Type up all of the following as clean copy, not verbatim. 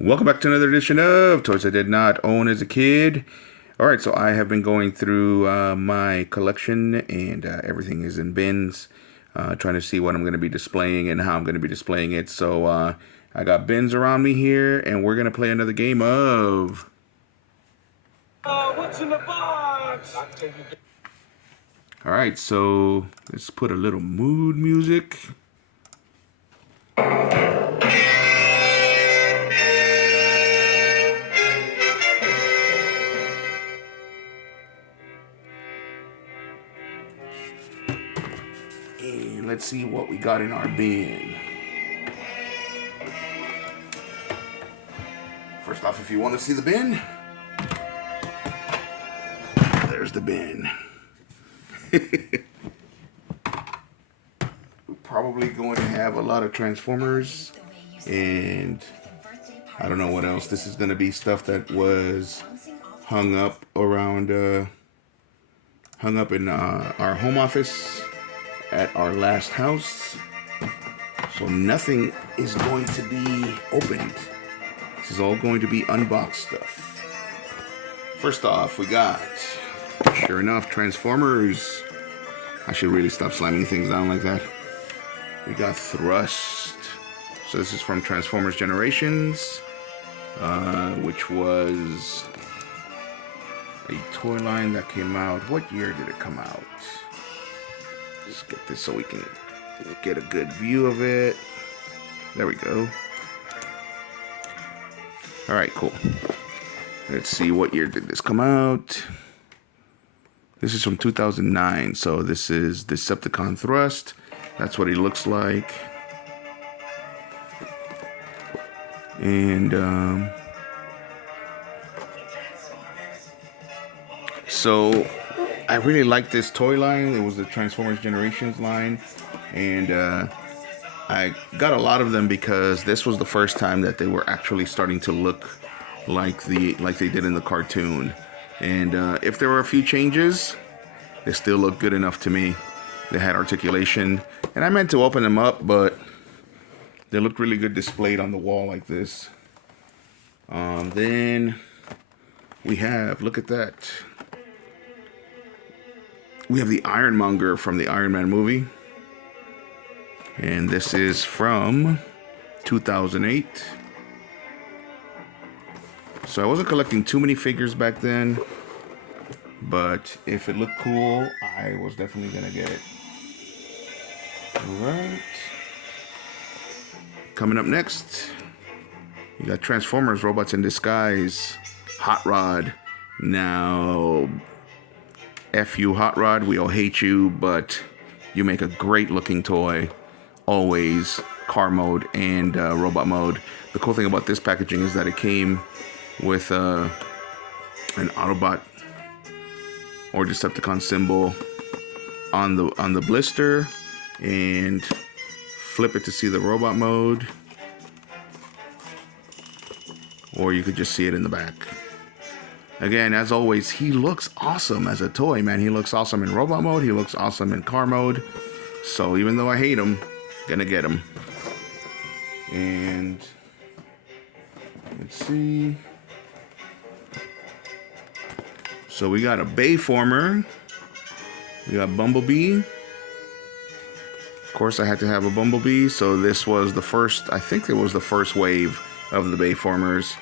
Welcome back to another edition of Toys I Did Not Own as a Kid. Alright, so I have been going through my collection and everything is in bins. Trying to see what I'm going to be displaying and how I'm going to be displaying it. So I got bins around me here and we're going to play another game of... What's in the box? Alright, so let's put a little mood music. And let's see what we got in our bin. First off, if you want to see the bin, there's the bin. We're probably going to have a lot of Transformers, and I don't know what else. This is going to be stuff that was hung up around, hung up in our home office at our last house. So nothing is going to be opened. This is all going to be unboxed stuff. First off, we got, sure enough, Transformers. I should really stop slamming things down like that. We got Thrust. So this is from Transformers Generations, which was a toy line that came out. What year did it come out? Let's get this so we can get a good view of it. There we go. Alright, cool. Let's see, what year did this come out? This is from 2009, so this is Decepticon Thrust. That's what he looks like. And, so I really like this toy line. It was the Transformers Generations line. And, I got a lot of them because this was the first time that they were actually starting to look like they did in the cartoon. And if there were a few changes, they still look good enough to me. They had articulation, and I meant to open them up, but they looked really good displayed on the wall like this. Then we have, look at that. We have the Ironmonger from the Iron Man movie. And this is from 2008. So I wasn't collecting too many figures back then, but if it looked cool, I was definitely gonna get it. Alright. Coming up next, you got Transformers Robots in Disguise, Hot Rod. Now, F you, Hot Rod, we all hate you, but you make a great looking toy. Always car mode and robot mode. The cool thing about this packaging is that it came with an Autobot or Decepticon symbol on the blister, and flip it to see the robot mode, or you could just see it in the back. Again, as always, he looks awesome as a toy, man. He looks awesome in robot mode. He looks awesome in car mode. So even though I hate him, gonna get him. And let's see. So we got a Bayformer. We got Bumblebee. Of course, I had to have a Bumblebee. So this was the first, I think it was the first wave of the Bayformers.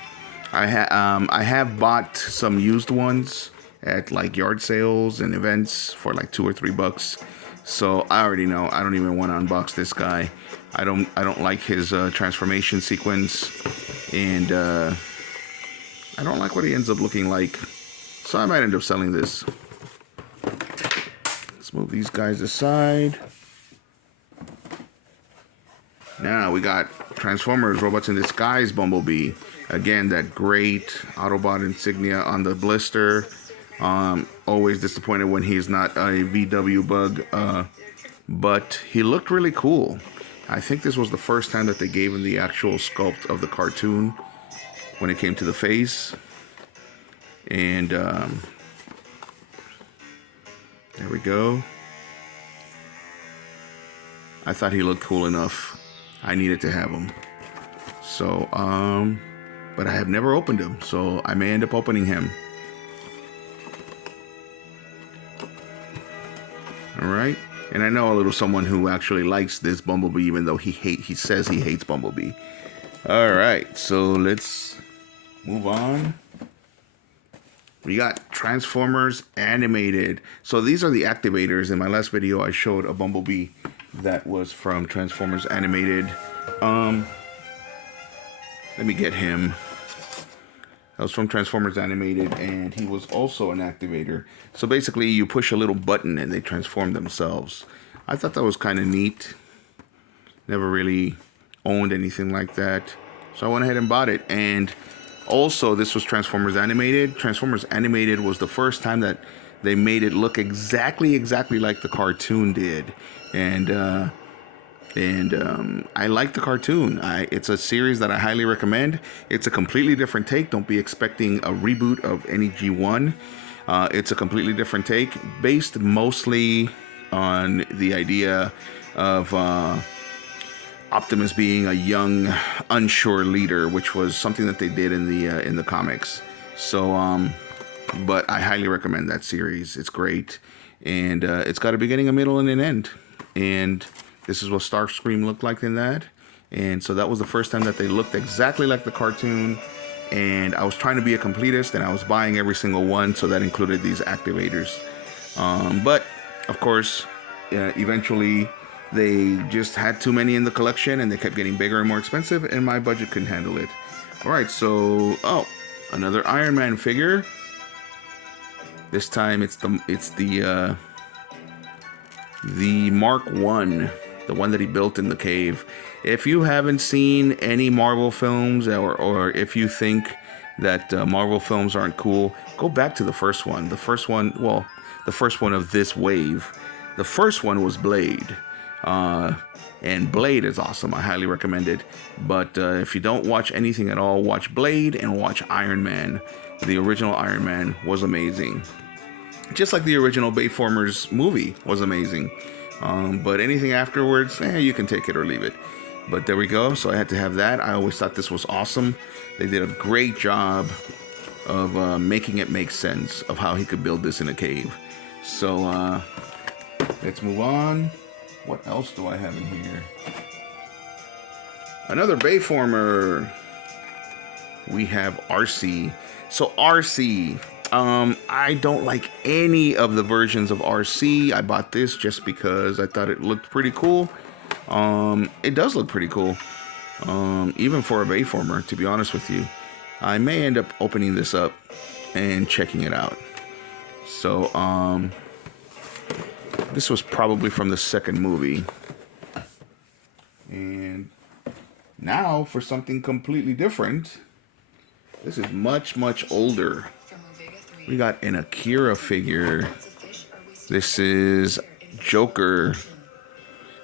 I have bought some used ones at like yard sales and events for like $2 or $3. So I already know. I don't even want to unbox this guy. I don't like his transformation sequence, and I don't like what he ends up looking like. So I might end up selling this. Let's move these guys aside. Now we got Transformers Robots in Disguise Bumblebee. Again, that great Autobot insignia on the blister. Always disappointed when he's not a VW bug, but he looked really cool. I think this was the first time that they gave him the actual sculpt of the cartoon when it came to the face. And there we go. I thought he looked cool enough. I needed to have him. So, but I have never opened him, so I may end up opening him. All right, and I know a little someone who actually likes this Bumblebee, even though he says he hates Bumblebee. All right, so let's move on. We got Transformers Animated. So these are the activators. In my last video, I showed a Bumblebee that was from Transformers Animated. Let me get him. That was from Transformers Animated, and he was also an activator. So basically, you push a little button and they transform themselves. I thought that was kind of neat. Never really owned anything like that. So I went ahead and bought it. And also, this was Transformers Animated. Transformers Animated was the first time that they made it look exactly like the cartoon did. And I like the cartoon. It's a series that I highly recommend. It's a completely different take. Don't be expecting a reboot of any G1. It's a completely different take, based mostly on the idea of Optimus being a young, unsure leader, which was something that they did in the comics. So, but I highly recommend that series. It's great, and it's got a beginning, a middle, and an end. And this is what Starscream looked like in that. And so that was the first time that they looked exactly like the cartoon. And I was trying to be a completist, and I was buying every single one, so that included these activators. But of course, eventually they just had too many in the collection, and they kept getting bigger and more expensive, and my budget couldn't handle it. All right, so another Iron Man figure. This time it's the Mark 1, the one that he built in the cave. If you haven't seen any Marvel films, or if you think that Marvel films aren't cool, go back to the first one. The first one of this wave. The first one was Blade. And Blade is awesome. I highly recommend it. But if you don't watch anything at all, watch Blade and watch Iron Man. The original Iron Man was amazing. Just like the original Bayformers movie was amazing. But anything afterwards, you can take it or leave it. But there we go. So I had to have that. I always thought this was awesome. They did a great job of making it make sense of how he could build this in a cave. So let's move on. What else do I have in here? Another Bayformer. We have RC. So RC. I don't like any of the versions of RC. I bought this just because I thought it looked pretty cool. It does look pretty cool. Even for a Bayformer, to be honest with you. I may end up opening this up and checking it out. So, this was probably from the second movie. And now for something completely different. This is much older. We got an Akira figure. This is Joker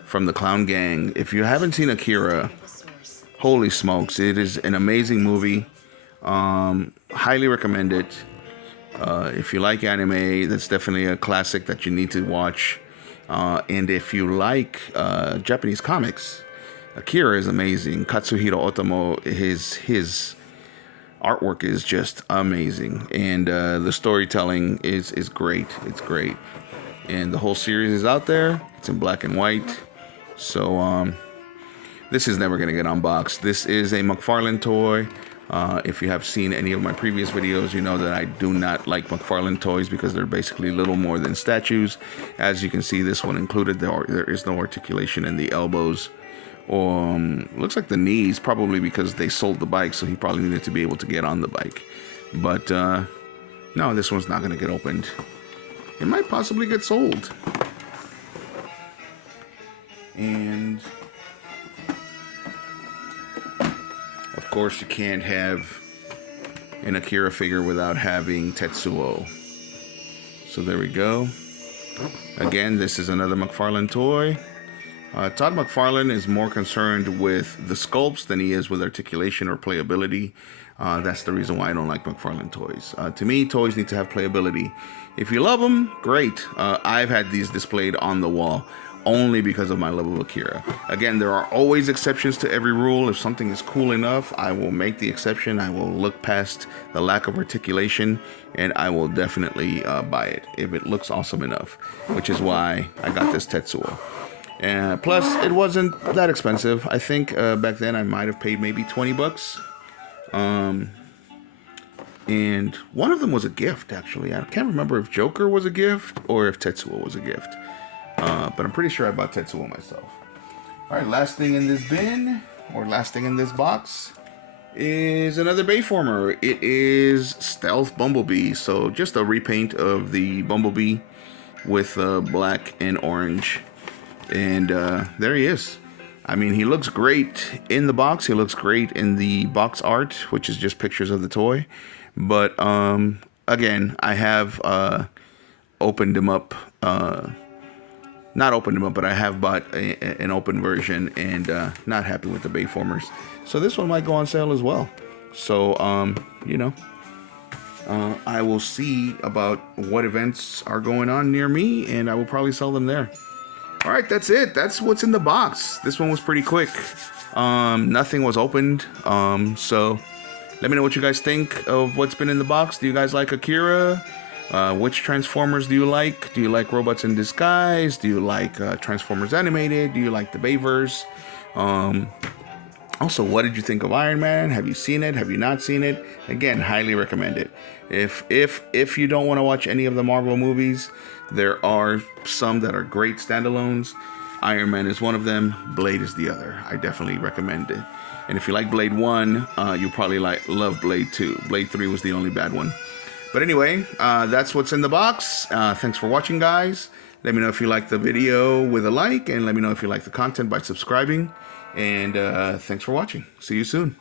from the Clown Gang. If you haven't seen Akira, holy smokes, it is an amazing movie. Highly recommend it. If you like anime, that's definitely a classic that you need to watch. And if you like Japanese comics, Akira is amazing. Katsuhiro Otomo, his artwork is just amazing, and the storytelling is great. It's great, and the whole series is out there. It's in black and white. So this is never gonna get unboxed. This is a McFarlane toy. If you have seen any of my previous videos, you know that I do not like McFarlane toys because they're basically little more than statues. As you can see, this one included, there is no articulation in the elbows. Looks like the knees, probably because they sold the bike, so he probably needed to be able to get on the bike. But no, this one's not going to get opened. It might possibly get sold. And of course, you can't have an Akira figure without having Tetsuo. So there we go. Again, this is another McFarlane toy. Todd McFarlane is more concerned with the sculpts than he is with articulation or playability. That's the reason why I don't like McFarlane toys. To me, toys need to have playability. If you love them, great. I've had these displayed on the wall. only because of my love of Akira. Again, there are always exceptions to every rule. If something is cool enough, I will make the exception. I will look past the lack of articulation, and I will definitely buy it if it looks awesome enough, which is why I got this Tetsuo. And plus, it wasn't that expensive. I think back then I might have paid maybe 20 bucks. And one of them was a gift, actually. I can't remember if Joker was a gift or if Tetsuo was a gift. But I'm pretty sure I bought Tetsuo myself. Alright, last thing in this bin, or last thing in this box, is another Bayformer. It is Stealth Bumblebee. So just a repaint of the Bumblebee with black and orange. And there he is. I mean, he looks great in the box. He looks great in the box art, which is just pictures of the toy. But again, I have opened him up. Not opened him up, but I have bought an open version, and not happy with the Bayformers. So this one might go on sale as well. So you know, I will see about what events are going on near me, and I will probably sell them there. All right, that's it. That's what's in the box. This one was pretty quick. Nothing was opened. So let me know what you guys think of what's been in the box. Do you guys like Akira? Which Transformers do you like? Do you like Robots in Disguise? Do you like Transformers Animated? Do you like the Bayverse? Also, what did you think of Iron Man? Have you seen it? Have you not seen it? Again, highly recommend it. If you don't want to watch any of the Marvel movies, there are some that are great standalones. Iron Man is one of them. Blade is the other. I definitely recommend it. And if you like Blade 1, you'll probably love Blade 2. Blade 3 was the only bad one. But anyway, that's what's in the box. Thanks for watching, guys. Let me know if you like the video with a like, and let me know if you like the content by subscribing. And thanks for watching. See you soon.